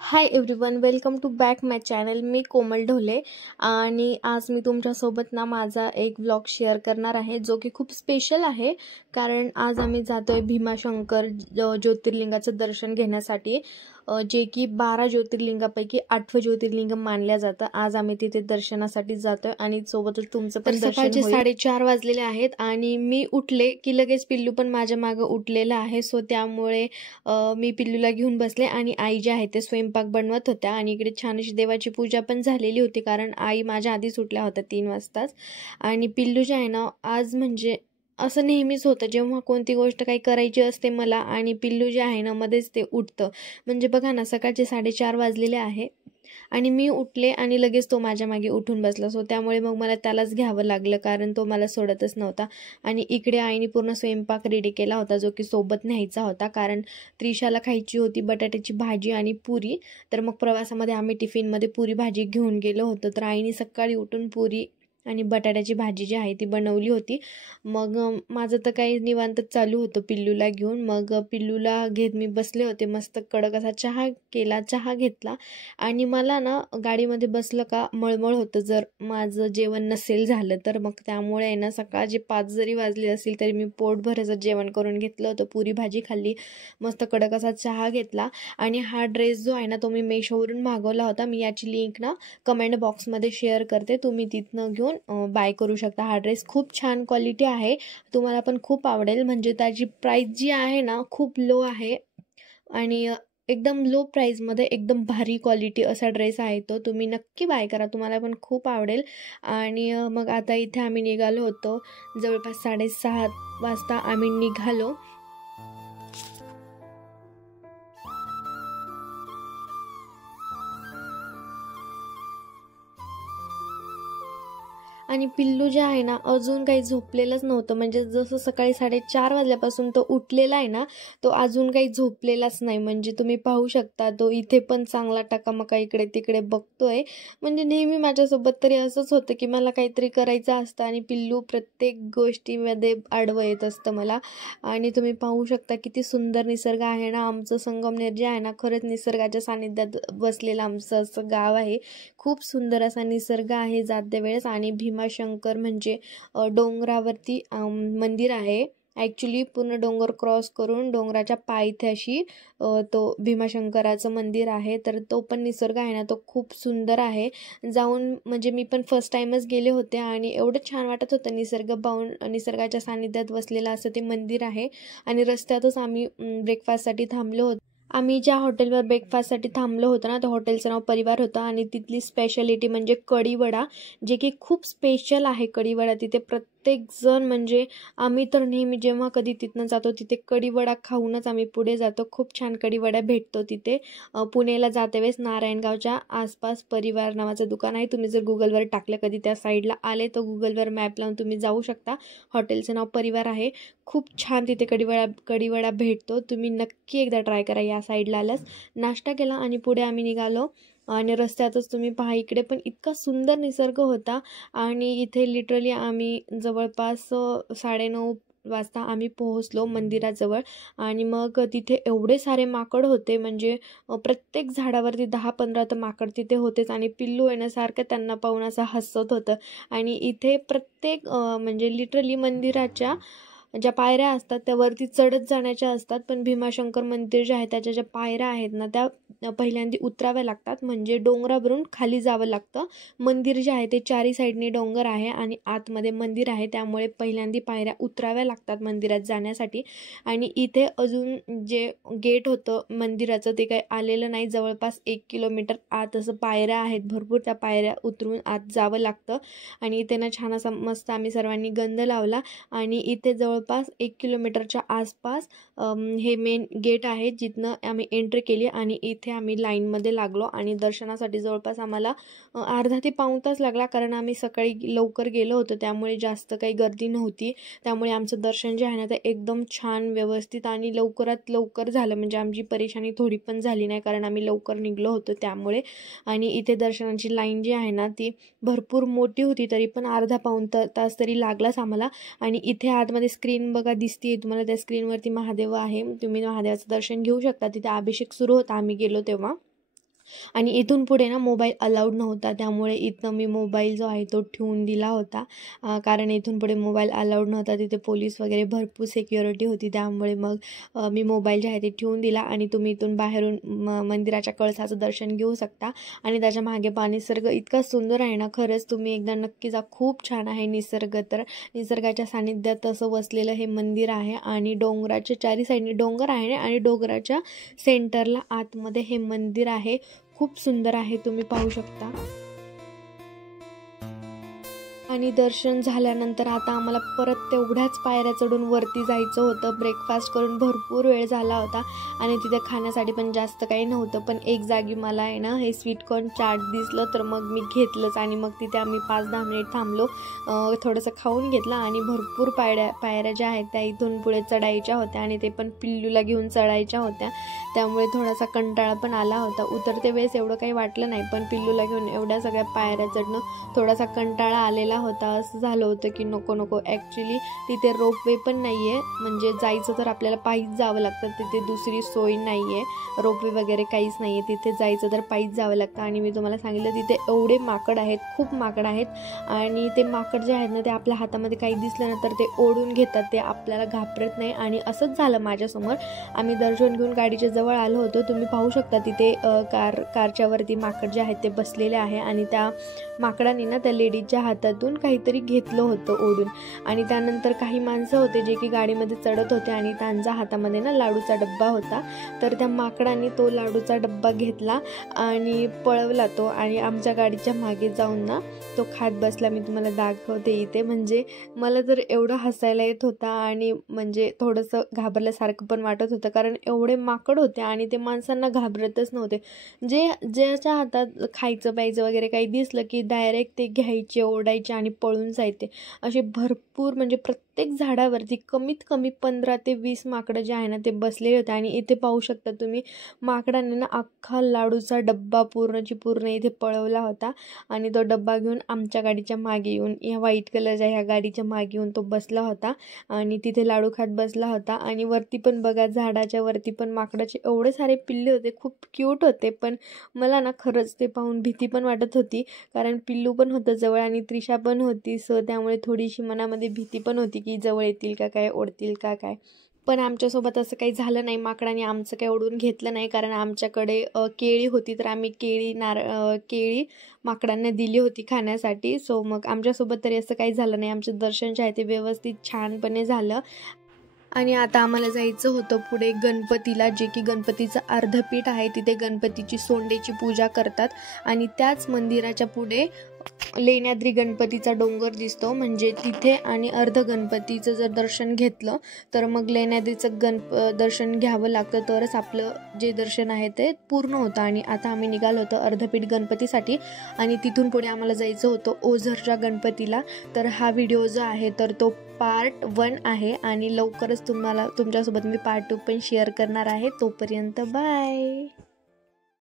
High everyone, welcome to back my channel. मी कोमल ढोले आणि आज मी तुमच्यासोबत ना माझा एक व्लॉग शेअर करणार आहे जो की खूप स्पेशल आहे. कारण आज आम्ही जातोय भीमाशंकर ज्योतिर्लिंगाचं दर्शन घेण्यासाठी, जे की 12 ज्योतिर्लिंगापैकी 8वं ज्योतिर्लिंग मानल्या जातं. आज आम्ही तिथे दर्शनासाठी जातोय आणि सोबतच तुमचं पण दर्शन होईल. 4:30 वाजलेले आहेत आणि मी उठले की लगेच पिल्लू पण माझ्या मागे उठलेला आहे. सो त्यामुळे मी पिल्लूला घेऊन बसले आणि आई जे आहे ते स्वयंपाक बनवत होत्या आणि इकडे छान अशी देवाची पूजा पण झालेली होती, कारण आई माझ्या आधीच उठल्या होत्या 3 वाजताच. आणि पिल्लू जे आहे ना, आज म्हणजे असं नेहमीच होतं, जेव्हा कोणती गोष्ट काही करायची असते मला आणि पिल्लू जे आहे ना मध्येच ते उठतं. म्हणजे बघा ना, सकाळचे 4:30 वाजलेले आहे आणि मी उठले आणि लगेच तो माझ्या मागे उठून बसला. सो त्यामुळे मग मला त्यालाच घ्यावं लागलं, कारण तो मला सोडतच नव्हता. आणि इकडे आईने पूर्ण स्वयंपाक रेडी केला होता जो की सोबत न्यायचा होता, कारण त्रिशाला खायची होती बटाट्याची भाजी आणि पुरी. तर मग प्रवासामध्ये आम्ही टिफिनमध्ये पुरी भाजी घेऊन गेलो होतो. तर आईने सकाळी उठून पुरी आणि बटाट्याची भाजी जी आहे ती बनवली होती. मग माझं तर काही निवांतच चालू होतं पिल्लूला घेऊन. मग पिल्लूला घेत मी बसले होते, मस्त कडक असा चहा घेतला. आणि मला ना गाडीमध्ये बसलं का मळमळ होतं जर माझं जेवण नसेल झालं तर. मग त्यामुळे ना सकाळचे 5 जरी वाजले असतील तरी मी पोटभर जेवण करून घेतलं होतं. पुरी भाजी खाल्ली, मस्त कडक असा चहा घेतला. आणि हा ड्रेस जो आहे ना तो मी मेशोवरून मागवला होता. मी याची लिंक ना कमेंट बॉक्समध्ये शेअर करते, तुम्ही तिथनं घेऊन बाय करू शकता. हा ड्रेस खूप छान क्वालिटी आहे, तुम्हाला पण खूप आवडेल. म्हणजे त्याची प्राइस जी आहे ना खूप लो आहे आणि एकदम लो प्राईजमध्ये एकदम भारी क्वालिटी असा ड्रेस आहे तो. तुम्ही नक्की बाय करा, तुम्हाला पण खूप आवडेल. आणि मग आता इथे आम्ही निघालो होतो, जवळपास 6:30 वाजता आम्ही निघालो. आणि पिल्लू जे आहे ना अजून काही झोपलेलंच नव्हतं. म्हणजे जसं सकाळी 4:30 वाजल्यापासून तो उठलेला आहे ना, तो अजून काही झोपलेलाच नाही. म्हणजे तुम्ही पाहू शकता, तो इथे पण चांगला टकामका इकडे तिकडे बघतोय. म्हणजे नेहमी माझ्यासोबत तरी असंच होतं की मला काहीतरी करायचं असतं आणि पिल्लू प्रत्येक गोष्टीमध्ये आडवं येत असतं मला. आणि तुम्ही पाहू शकता किती सुंदर निसर्ग आहे ना. आमचं संगमनेर जे आहे ना, खरंच निसर्गाच्या सानिध्यात बसलेलं आमचं असं गाव आहे. खूप सुंदर असा निसर्ग आहे जाते वेळेस. आणि भीमाशंकर म्हणजे डोंगरावरती मंदिर आहे. ॲक्च्युली पूर्ण डोंगर क्रॉस करून डोंगराच्या पायथ्याशी तो भीमाशंकराचं मंदिर आहे. तर तो पण निसर्ग आहे ना तो खूप सुंदर आहे. जाऊन म्हणजे मी पण फर्स्ट टाईमच गेले होते आणि एवढं छान वाटत होतं. निसर्ग पाहून, निसर्गाच्या सानिध्यात बसलेलं असं ते मंदिर आहे. आणि रस्त्यातच आम्ही ब्रेकफास्टसाठी थांबलो होतो. आम्ही ज्या हॉटेलवर ब्रेकफास्टसाठी थांबलो होतो ना, त्या हॉटेलचं नाव परिवार होतं आणि तिथली स्पेशालिटी म्हणजे कढी वडा, जे की खूप स्पेशल आहे. कढी वडा तिथे प्रत्येक जण, म्हणजे आम्ही तर नेहमी जेव्हा कधी तिथनं जातो तिथे कढी वडा खाऊनच आम्ही पुढे जातो. खूप छान कढी वडा भेटतो तिथे. पुण्याला जाते वेळेस नारायणगावच्या आसपास परिवार नावाचं दुकान आहे. तुम्ही जर गुगलवर टाकलं, कधी त्या साईडला आले तर गुगलवर मॅप लावून तुम्ही जाऊ शकता. हॉटेलचं नाव परिवार आहे. खूप छान तिथे कढी वडा भेटतो. तुम्ही नक्की एकदा ट्राय करा या साईडला आल्यास. नाश्ता केला आणि पुढे आम्ही निघालो. आणि रस्त्यातच तुम्ही पहा इकडे पण इतका सुंदर निसर्ग होता. आणि इथे लिटरली आम्ही जवळपास 9:30 वाजता आम्ही पोहोचलो मंदिराजवळ. आणि मग तिथे एवढे सारे माकड होते, म्हणजे प्रत्येक झाडावरती 10-15 तर माकड तिथे होतेच. आणि पिल्लू येण्यासारखं त्यांना पाहून असं हसत होतं. आणि इथे प्रत्येक म्हणजे लिटरली मंदिराच्या ज्या पायऱ्या असतात त्यावरती चढत जाण्याच्या असतात, पण भीमाशंकर मंदिर जे आहे त्याच्या ज्या पायऱ्या आहेत ना त्या पहिल्यांदा उतराव्या लागतात. म्हणजे डोंगरावरून खाली जावं लागतं. मंदिर जे आहे ते चारी साईडने डोंगर आहे आणि आतमध्ये मंदिर आहे, त्यामुळे पहिल्यांदा पायऱ्या उतराव्या लागतात मंदिरात जाण्यासाठी. आणि इथे अजून जे गेट होतं मंदिराचं ते काही आलेलं नाही. जवळपास 1 किलोमीटर आत असं पायऱ्या आहेत भरपूर, त्या पायऱ्या उतरून आत जावं लागतं. आणि इथे ना छान असा मस्त आम्ही सर्वांनी गंध लावला. आणि इथे जवळ जवळपास 1 किलोमीटरच्या आसपास हे मेन गेट आहे जिथनं आम्ही एंट्री केली आणि इथे आम्ही लाईनमध्ये लागलो आणि दर्शनासाठी जवळपास आम्हाला अर्धा ते पाऊण तास लागला, कारण आम्ही सकाळी लवकर गेलो होतो त्यामुळे जास्त काही गर्दी नव्हती. त्यामुळे आमचं दर्शन जे आहे ना ते एकदम छान व्यवस्थित आणि लवकरात लवकर झालं. म्हणजे आमची परेशानी थोडी पण झाली नाही, कारण आम्ही लवकर निघलो होतो त्यामुळे. आणि इथे दर्शनाची लाईन जी आहे ना ती भरपूर मोठी होती, तरी पण अर्धा पाऊण तास तरी लागलाच आम्हाला. आणि इथे आतमध्ये स्क्रीन बघा दिसते तुम्हाला, त्या स्क्रीनवरती महादेव आहे, तुम्ही महादेवाचं दर्शन घेऊ शकता. तिथे अभिषेक सुरू होता आम्ही गेलो तेव्हा. आणि इथून पुढे ना मोबाईल अलाउड नव्हता, त्यामुळे इथं मी मोबाईल जो आहे तो ठेवून दिला होता, कारण इथून पुढे मोबाईल अलाउड नव्हता. तिथे पोलीस वगैरे भरपूर सिक्युरिटी होती, त्यामुळे मग मी मोबाईल जे आहे ते ठेवून दिला. आणि तुम्ही इथून बाहेरून मंदिराच्या कळसाचं दर्शन घेऊ शकता. आणि त्याच्या मागे निसर्ग इतका सुंदर आहे ना, खरंच तुम्ही एकदा नक्की जा, खूप छान आहे निसर्ग. तर निसर्गाच्या सानिध्यात असं वसलेलं हे मंदिर आहे आणि डोंगराच्या चारी साईडने डोंगर आहे आणि डोंगराच्या सेंटरला आतमध्ये हे मंदिर आहे. खूप सुंदर आहे, तुम्ही पाहू शकता. आणि दर्शन झाल्यानंतर आता आम्हाला परत तेवढ्याच पायऱ्या चढून वरती जायचं होतं. ब्रेकफास्ट करून भरपूर वेळ झाला होता आणि तिथे खाण्यासाठी पण जास्त काही नव्हतं. पण एक जागी मला आहे ना हे स्वीटकॉर्न चाट दिसलं, तर मग मी घेतलंच. आणि मग तिथे आम्ही 5-10 मिनिट थांबलो, थोडंसं खाऊन घेतलं. आणि भरपूर पायऱ्या ज्या आहेत त्या इथून पुढे चढायच्या होत्या आणि ते पण पिल्लूला घेऊन चढायच्या होत्या, त्यामुळे थोडासा कंटाळा पण आला होता. उतरते वेळेस एवढं काही वाटलं नाही, पण पिल्लूला घेऊन एवढ्या सगळ्या पायऱ्या चढणं थोडासा कंटाळा आलेला होता. असं झालं होतं की नको. ॲक्च्युली तिथे रोपवे पण नाही आहे, म्हणजे जायचं तर आपल्याला पायीच जावं लागतं, तिथे दुसरी सोय नाही आहे, रोपवे वगैरे काहीच नाही आहे. तिथे जायचं तर पायीच जावं लागतं. आणि मी तुम्हाला सांगितलं तिथे एवढे माकड आहेत, खूप माकड आहेत. आणि ते माकड जे आहेत ना ते आपल्या हातामध्ये काही दिसलं ना तर ते ओढून घेतात, ते आपल्याला घाबरत नाही. आणि असंच झालं माझ्यासमोर. आम्ही दर्शन घेऊन गाडीच्या जवळ आलो होतो, तुम्ही पाहू शकता तिथे कारच्या वरती माकड जे आहेत ते बसलेले आहे. आणि त्या माकडाने ना त्या लेडीजच्या हातातून काहीतरी घेतलं होतं ओढून. आणि त्यानंतर काही माणसं होते जे की गाडीमध्ये चढत होते आणि त्यांच्या हातामध्ये ना लाडूचा डब्बा होता, तर त्या माकडाने तो लाडूचा डब्बा घेतला आणि पळवला तो, आणि आमच्या गाडीच्या मागे जाऊन ना तो खात बसला. मी तुम्हाला दाखवते इथे. म्हणजे मला तर एवढं हसायला येत होता आणि म्हणजे थोडंसं घाबरल्यासारखं पण वाटत होतं, कारण एवढे माकड होते आणि ते माणसांना घाबरतच नव्हते. ज्याच्या हातात खायचं प्यायचं वगैरे काही दिसलं की डायरेक्ट ते घ्यायचे, ओरडायचे आणि पळून जायचे. असे भरपूर, म्हणजे प्रत्येक झाडावरती कमीत कमी 15 ते 20 माकडं जे आहे ना ते बसलेले होते. आणि इथे पाहू शकता तुम्ही, माकडाने ना अख्खा लाडूचा डब्बा पूर्ण इथे पळवला होता. आणि तो डब्बा घेऊन आमच्या गाडीच्या मागे येऊन, या व्हाईट कलरच्या ह्या गाडीच्या मागे येऊन तो बसला होता आणि तिथे लाडू खात बसला होता. आणि वरती पण बघा, झाडाच्या वरती पण माकडाचे एवढे सारे पिल्ले होते, खूप क्यूट होते. पण मला ना खरंच ते पाहून भीती पण वाटत होती, कारण पिल्लू पण होतं जवळ आणि त्रिशा पण होती. त्यामुळे थोडीशी मनामध्ये भीती पण होती की जवळ येतील का काय, ओढतील का काय. पण आमच्यासोबत असं काही झालं नाही, माकडाने आमचं काही ओढून घेतलं नाही, कारण आमच्याकडे केळी होती, तर आम्ही केळी माकडांना दिली होती खाण्यासाठी. मग आमच्यासोबत तरी असं काही झालं नाही. आमचं दर्शन जे आहे ते व्यवस्थित छानपणे झालं. आणि आता आम्हाला जायचं होतं पुढे गणपतीला, जे की गणपतीचं अर्धपीठ आहे. तिथे गणपतीची सोंडेची पूजा करतात. आणि त्याच मंदिराच्या पुढे लेण्याद्री गणपतीचा डोंगर दिसतो, म्हणजे तिथे. आणि अर्ध गणपतीचं जर दर्शन घेतलं तर मग लेण्याद्रीचं दर्शन घ्यावं लागतं, तरच आपलं जे दर्शन आहे ते पूर्ण होतं. आणि आता आम्ही निघालो होतो अर्धपीठ गणपतीसाठी आणि तिथून पुढे आम्हाला जायचं होतं ओझरच्या गणपतीला. तर हा व्हिडिओ जो आहे तर तो पार्ट 1 आहे आणि लवकरच तुमच्यासोबत मी पार्ट 2 पण शेअर करणार आहे. तोपर्यंत बाय.